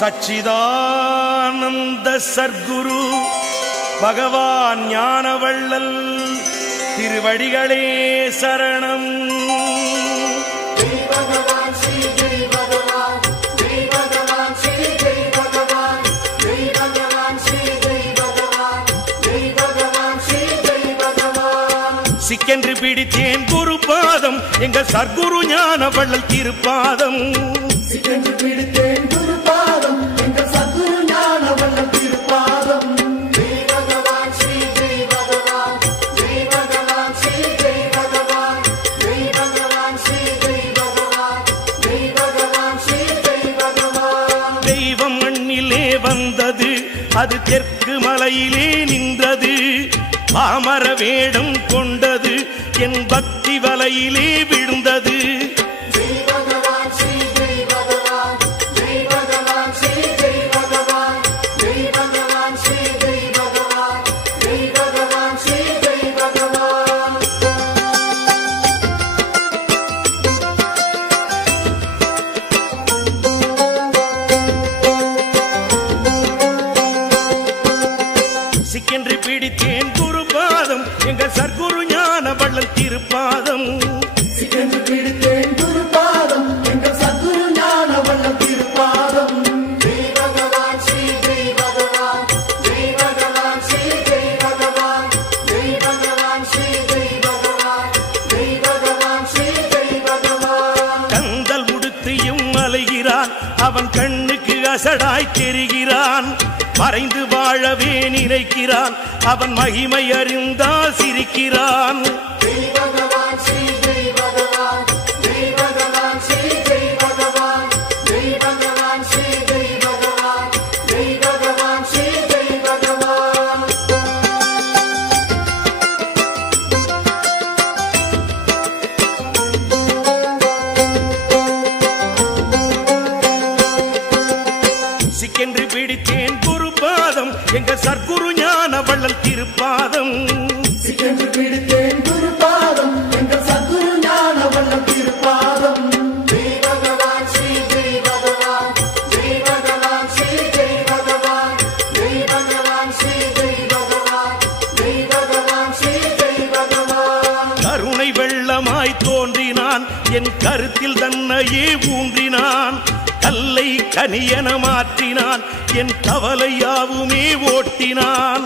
சச்சிதானந்த சர்க்குரு பகவான் ஞானவள்ளல் திருவடிகளே சரணம். சிக்கென்று பிடித்தேன் குரு பாதம் எங்கள் சர்க்குரு ஞானவள்ளல் திருப்பாதம். சிக்கென்று பிடித்தேன் குரு பாதம் எங்கள் சர்க்குரு ஞானவள்ளல் திருப்பாதம். ஜெய் பகவான் ஸ்ரீ ஜெய் பகவான் ஜெய் பகவான் ஸ்ரீ ஜெய் பகவான் ஜெய் பகவான் ஸ்ரீ ஜெய் பகவான் ஜெய் பகவான் ஸ்ரீ ஜெய் பகவான். தெய்வம் மண்ணிலே வந்தது அது தெற்கு மலையிலே நின்றது. பாமர வேடம் கொண்டது என் பக்தி வலையிலே விழுந்தது. ஜெய் பகவான் ஸ்ரீ ஜெய் பகவான் ஜெய் பகவான் ஸ்ரீ ஜெய் பகவான் ஜெய் பகவான் ஸ்ரீ ஜெய் பகவான் ஜெய் பகவான் ஸ்ரீ ஜெய் பகவான். சிக்கென்று பிடித்தேன் குரு பாதம் எங்கள் சர்க்குரு ஞானவள்ளல் திருப்பாதம். சிக்கென்று பிடித்தேன் குரு பாதம் எங்கள் சர்க்குரு ஞானவள்ளல் திருப்பாதம். ஜெய் பகவான் ஸ்ரீ ஜெய் பகவான் ஜெய் பகவான் ஸ்ரீ ஜெய் பகவான் ஜெய் பகவான் ஸ்ரீ ஜெய் பகவான் ஜெய் பகவான் ஸ்ரீ ஜெய் பகவான். கந்தல் முடுத்தியும் அலைகிறான் அவன் கண்ணுக்கு அசடாய் தெரிகிறான். மறைந்து வாழவே நினைக்கிறான் அவன் மகிமை அறிந்தால் சிரிக்கிறான். ஜெய் பகவான் ஸ்ரீ ஜெய் பகவான் ஜெய் பகவான் ஸ்ரீ ஜெய் பகவான் ஜெய் பகவான் ஸ்ரீ ஜெய் பகவான் ஜெய் பகவான் ஸ்ரீ ஜெய் பகவான். சிக்கென்று பிடித்தேன் குரு பாதம் எங்கள் சர்க்குரு ஞானவள்ளல் திருப்பாதம். சிக்கென்று பிடித்தேன் குரு பாதம் எங்கள் சர்க்குரு ஞானவள்ளல் திருப்பாதம். ஜெய் பகவான் ஸ்ரீ ஜெய் பகவான் ஜெய் பகவான் ஸ்ரீ ஜெய் பகவான் ஜெய் பகவான் ஸ்ரீ ஜெய் பகவான் ஜெய் பகவான் ஸ்ரீ ஜெய் பகவான். கருணை வெள்ளமாய் தோன்றினான் என் கருத்தில் தன்னையே ஊன்றினான். கல்லை கனியன மாற்றினான் என் கவலை யாவுமே ஓட்டினான்.